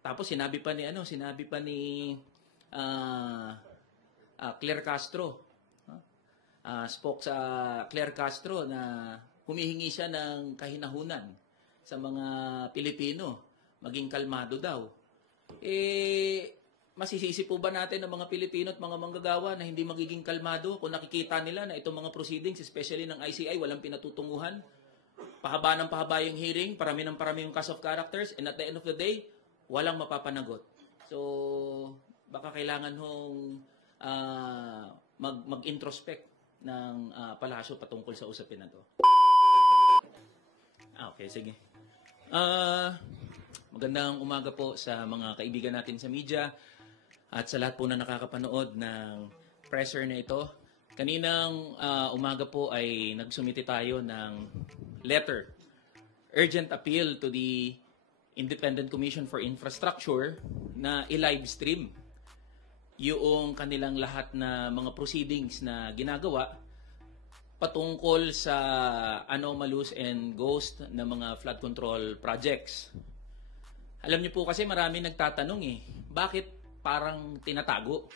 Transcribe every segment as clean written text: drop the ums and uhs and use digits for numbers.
Tapos sinabi pa ni Claire Castro. Spoke sa Claire Castro na humihingi siya ng kahinahunan sa mga Pilipino. Maging kalmado daw. Masisisi po ba natin ang mga Pilipino at mga manggagawa na hindi magiging kalmado kung nakikita nila na itong mga proceedings, especially ng ICI, walang pinatutunguhan? Pahaba ng pahaba yung hearing, parami ng parami yung cast of characters, and at the end of the day, walang mapapanagot. So, baka kailangan hong mag-introspect ng palasyo patungkol sa usapin na to. Okay, sige. Magandang umaga po sa mga kaibigan natin sa media at sa lahat po na nakakapanood ng presser na ito. Kaninang umaga po ay nagsumiti tayo ng letter, urgent appeal to the Independent Commission for Infrastructure na i-live stream yung kanilang lahat na mga proceedings na ginagawa patungkol sa anomalous and ghost na mga flood control projects. Alam niyo po kasi marami nagtatanong bakit parang tinatago?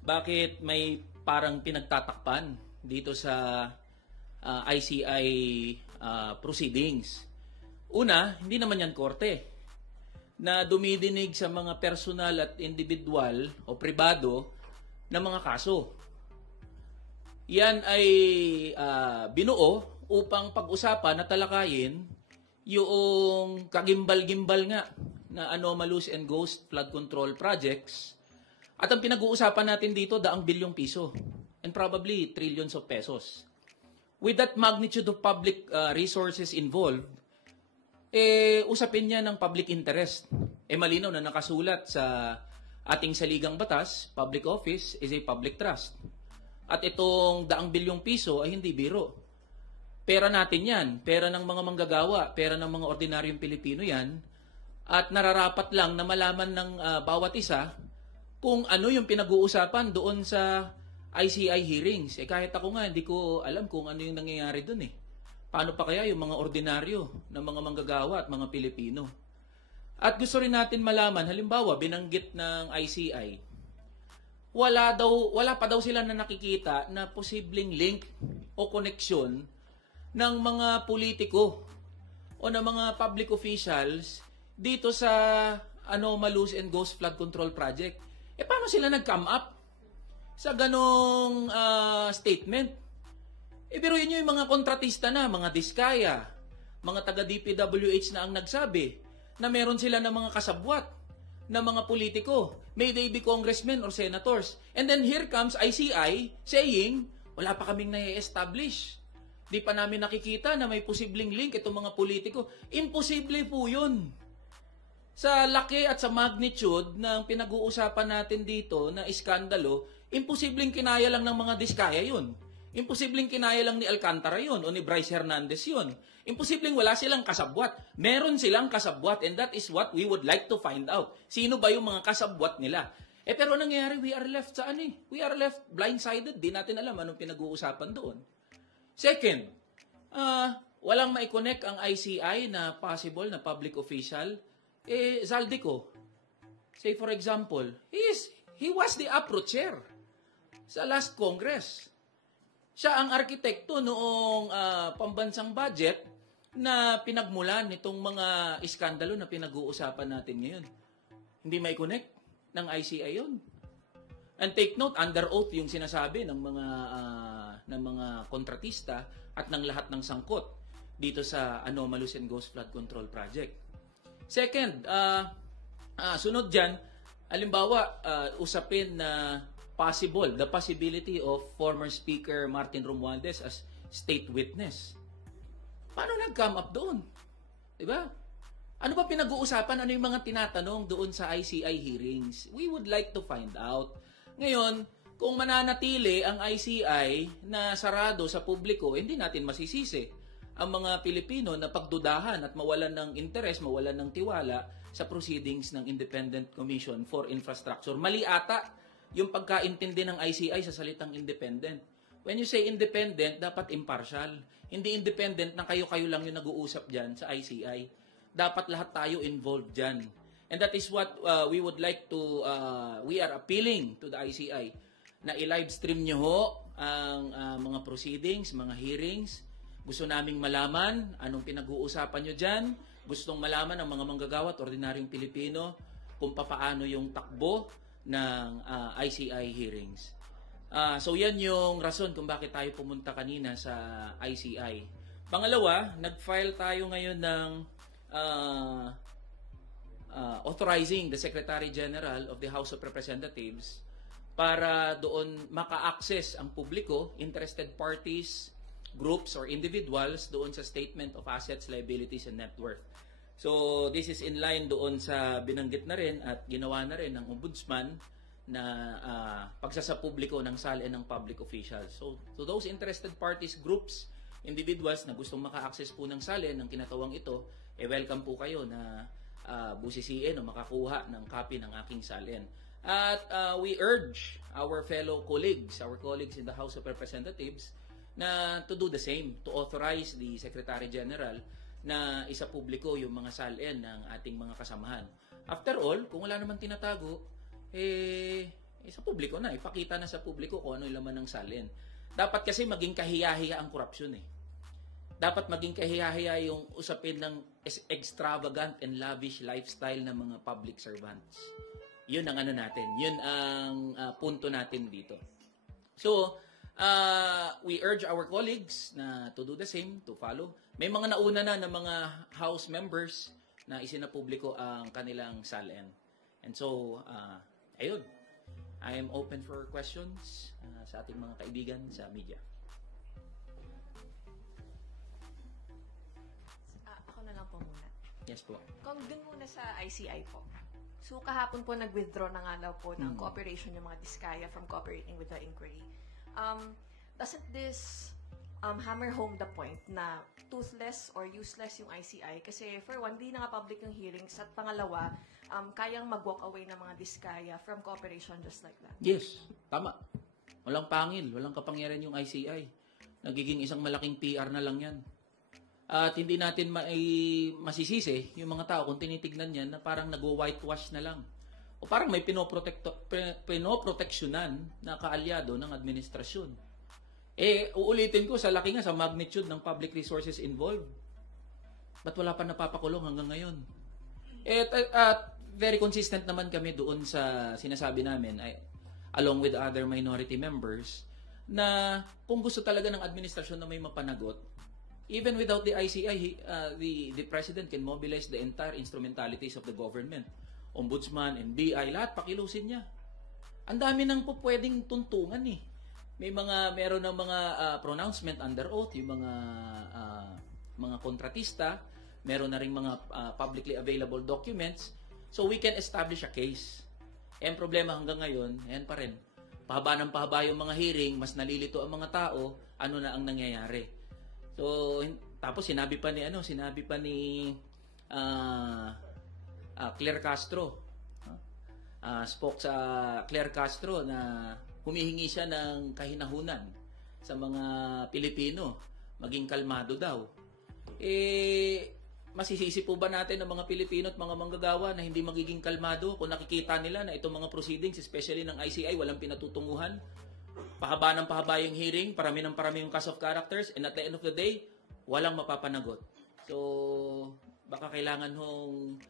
Bakit may parang pinagtatakpan dito sa ICI proceedings? Una, hindi naman yan korte na dumidinig sa mga personal at individual o pribado na mga kaso. Yan ay binuo upang pag-usapan at talakayin yung kagimbal-gimbal nga na anomalous and ghost flood control projects. At ang pinag-uusapan natin dito, daang bilyong piso and probably trillions of pesos. With that magnitude of public resources involved, usapin niya ng public interest. Malinaw na nakasulat sa ating saligang batas, public office is a public trust. At itong daang bilyong piso ay hindi biro. Pera natin yan, pera ng mga manggagawa, pera ng mga ordinaryong Pilipino yan, at nararapat lang na malaman ng bawat isa kung ano yung pinag-uusapan doon sa ICI hearings. Kahit ako nga, hindi ko alam kung ano yung nangyayari doon Paano pa kaya yung mga ordinaryo ng mga manggagawa at mga Pilipino? At gusto rin natin malaman, halimbawa, binanggit ng ICI, wala pa daw sila na nakikita na posibleng link o koneksyon ng mga politiko o ng mga public officials dito sa anomalous and ghost flood control project. Paano sila nag-come up sa ganong statement? Biruin nyo yung mga kontratista na, mga Diskaya, mga taga-DPWH na ang nagsabi na meron sila ng mga kasabwat na mga politiko. May they be congressmen or senators. And then here comes ICI saying, wala pa kaming na-establish. Di pa namin nakikita na may posibleng link itong mga politiko. Imposible po yun. Sa laki at sa magnitude ng pinag-uusapan natin dito na iskandalo, imposibleng kinaya lang ng mga Diskaya yun. Imposibleng kinaya lang ni Alcantara yun o ni Bryce Hernandez yun. Imposibleng wala silang kasabwat. Meron silang kasabwat and that is what we would like to find out. Sino ba yung mga kasabwat nila? Pero nangyayari, we are left sa We are left blindsided. Di natin alam anong pinag-uusapan doon. Second, walang mai-connect ang ICI na possible na public official. Zaldico, say for example, he was the approacher sa last Congress. Siya ang arkitekto noong pambansang budget na pinagmulan nitong mga iskandalo na pinag-uusapan natin ngayon. Hindi may connect ng ICI yun. And take note, under oath yung sinasabi ng mga kontratista at ng lahat ng sangkot dito sa anomalous and ghost flood control project. Second, sunod dyan, halimbawa, usapin na the possibility of former Speaker Martin Romualdez as state witness. Paano nag-come up doon? Diba? Ano ba pinag-uusapan? Ano yung mga tinatanong doon sa ICI hearings? We would like to find out. Ngayon, kung mananatili ang ICI na sarado sa publiko, hindi natin masisisi ang mga Pilipino na pagdudahan at mawalan ng interes, mawalan ng tiwala sa proceedings ng Independent Commission for Infrastructure. Mali ata yung pagkaintindi ng ICI sa salitang independent. When you say independent, dapat impartial. Hindi independent na kayo-kayo lang yung nag-uusap dyan sa ICI. Dapat lahat tayo involved dyan. And that is what we would like to, we are appealing to the ICI na i-live stream nyo ho ang mga proceedings, mga hearings. Gusto naming malaman anong pinag-uusapan nyo dyan. Gustong malaman ng mga manggagawa at ordinaryong Pilipino kung papaano yung takbo ng ICI hearings. So yan yung rason kung bakit tayo pumunta kanina sa ICI. Pangalawa, nag-file tayo ngayon ng authorizing the Secretary General of the House of Representatives para doon maka-access ang publiko, interested parties, groups or individuals doon sa Statement of Assets, Liabilities, and Net Worth. So this is in line doon sa binanggit na rin at ginawa na rin ng Ombudsman na pagsasapubliko ng SALN ng public officials. So to those interested parties, groups, individuals na gustong maka-access po ng SALN ng kinatawang ito, welcome po kayo na busisiin o makakuha ng copy ng aking SALN. At we urge our fellow colleagues, our colleagues in the House of Representatives na to do the same, to authorize the Secretary General na isa publiko yung mga SALN ng ating mga kasamahan. After all, kung wala naman tinatago, sa publiko na, ipakita na sa publiko kung ano yung laman ng SALN. Dapat kasi maging kahiyahiya ang korupsyon eh. Dapat maging kahiyahiya yung usapin ng extravagant and lavish lifestyle ng mga public servants. Yun ang ano natin. Yun ang punto natin dito. So, we urge our colleagues na to do the same, to follow. May mga nauna na ng mga House members na isinapubliko ang kanilang SALN. And so, ayun. I am open for questions sa ating mga kaibigan sa media. Ako na lang po muna. Yes po. Kung dun muna sa ICI po. So, kahapon po nag-withdraw na nga daw po ng cooperation yung mga Diskaya from cooperating with the inquiry. Doesn't this hammer home the point na toothless or useless yung ICI? Kasi for one, di na nga public yung hearings. At pangalawa, kayang mag-walk away ng mga Diskaya from cooperation just like that. Yes, tama. Walang pangil, walang kapangyarihan yung ICI. Nagiging isang malaking PR na lang yan. At hindi natin masisisi yung mga tao kung tinitignan yan na parang nag-whitewash na lang. O parang may pinoproteksyonan na kaalyado ng administrasyon. Uulitin ko, sa laki nga, sa magnitude ng public resources involved. Ba't wala pa napapakulong hanggang ngayon? At very consistent naman kami doon sa sinasabi namin, along with other minority members, na kung gusto talaga ng administrasyon na may mapanagot, even without the ICI, the President can mobilize the entire instrumentalities of the government. Ombudsman, NBI, lahat pakilusin niya. Ang dami nang po pwedeng tuntungan eh. Meron ng mga pronouncement under oath, yung mga kontratista, meron na ring mga publicly available documents, so we can establish a case. Ang problema hanggang ngayon, ayan pa rin. Pahaba ng pahaba yung mga hearing, mas nalilito ang mga tao, ano na ang nangyayari. So, tapos sinabi pa ni Claire Castro. Spoke sa Claire Castro na humihingi siya ng kahinahunan sa mga Pilipino. Maging kalmado daw. Masisisi po ba natin ang mga Pilipino at mga manggagawa na hindi magiging kalmado kung nakikita nila na itong mga proceedings, especially ng ICI, walang pinatutunguhan? Pahaba ng pahaba yung hearing, parami ng parami yung cast of characters, and at the end of the day, walang mapapanagot. So, baka kailangan hong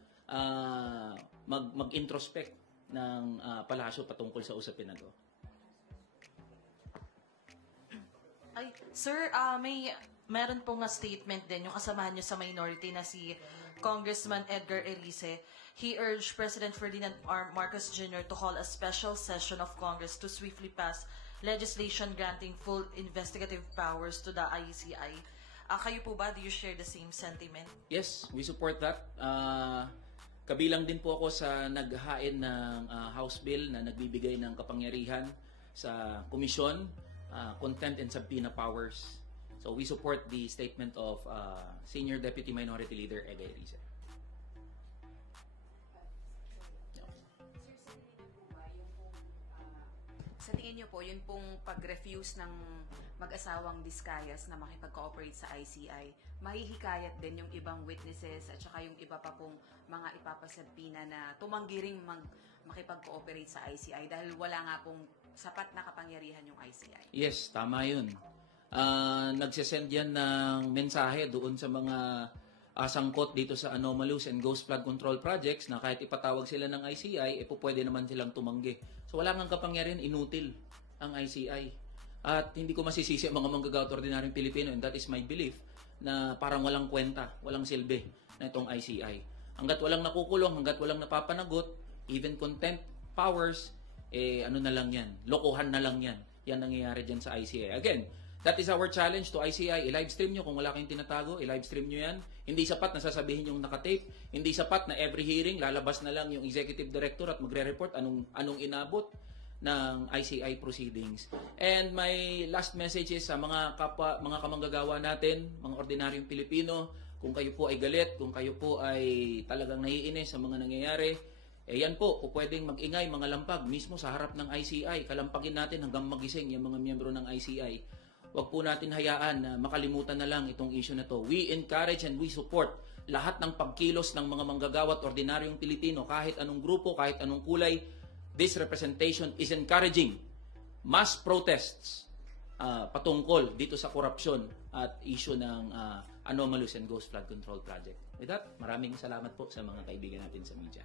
mag-introspect ng palasyo patungkol sa usapin na to. Sir, meron pong statement din yung kasamahan nyo sa minority na si Congressman Edgar Erice. He urged President Ferdinand R. Marcos Jr. to call a special session of Congress to swiftly pass legislation granting full investigative powers to the ICI. Kayo po ba, do you share the same sentiment? Yes, we support that. Kabilang din po ako sa naghain ng House Bill na nagbibigay ng kapangyarihan sa komisyon, contempt and subpoena powers. So we support the statement of Senior Deputy Minority Leader Edgar Erice. Sa tingin niyo po, yun pong pag-refuse ng mag-asawang Discayas na makipag-cooperate sa ICI, mahihikayat din yung ibang witnesses at saka yung iba pa pong mga ipapasabina na tumanggi ring makipag-cooperate sa ICI dahil wala nga pong sapat na kapangyarihan yung ICI. Yes, tama yun. Nagsisend yan ng mensahe doon sa mga sangkot dito sa anomalous and ghost flood control projects na kahit ipatawag sila ng ICI, pwede naman silang tumanggi. So wala nga kapangyarihan, inutil ang ICI. At hindi ko masisisi ang mga manggagawa at ordinaryong Pilipino, and that is my belief, na parang walang kwenta, walang silbi na itong ICI. Hanggat walang nakukulong, hanggat walang napapanagot, even contempt powers, ano na lang yan, lokohan na lang yan. Yan nangyayari dyan sa ICI. Again, that is our challenge to ICI. I-live stream nyo kung wala kayong tinatago. I-live stream nyo yan. Hindi sapat na sasabihin yung nakatape. Hindi sapat na every hearing, lalabas na lang yung executive director at magre-report anong inabot ng ICI proceedings. And my last message is sa mga kamanggagawa natin, mga ordinaryong Pilipino, kung kayo po ay galit, kung kayo po ay talagang naiinis sa mga nangyayari, yan po, pwedeng mag-ingay mga lampag mismo sa harap ng ICI. Kalampagin natin hanggang magising yung mga miyembro ng ICI. Huwag po natin hayaan na makalimutan na lang itong issue na to. We encourage and we support lahat ng pagkilos ng mga manggagawa at ordinaryong Pilipino, kahit anong grupo, kahit anong kulay. This representation is encouraging mass protests patungkol dito sa korupsyon at issue ng anomalous and ghost flood control project. With that, maraming salamat po sa mga kaibigan natin sa media.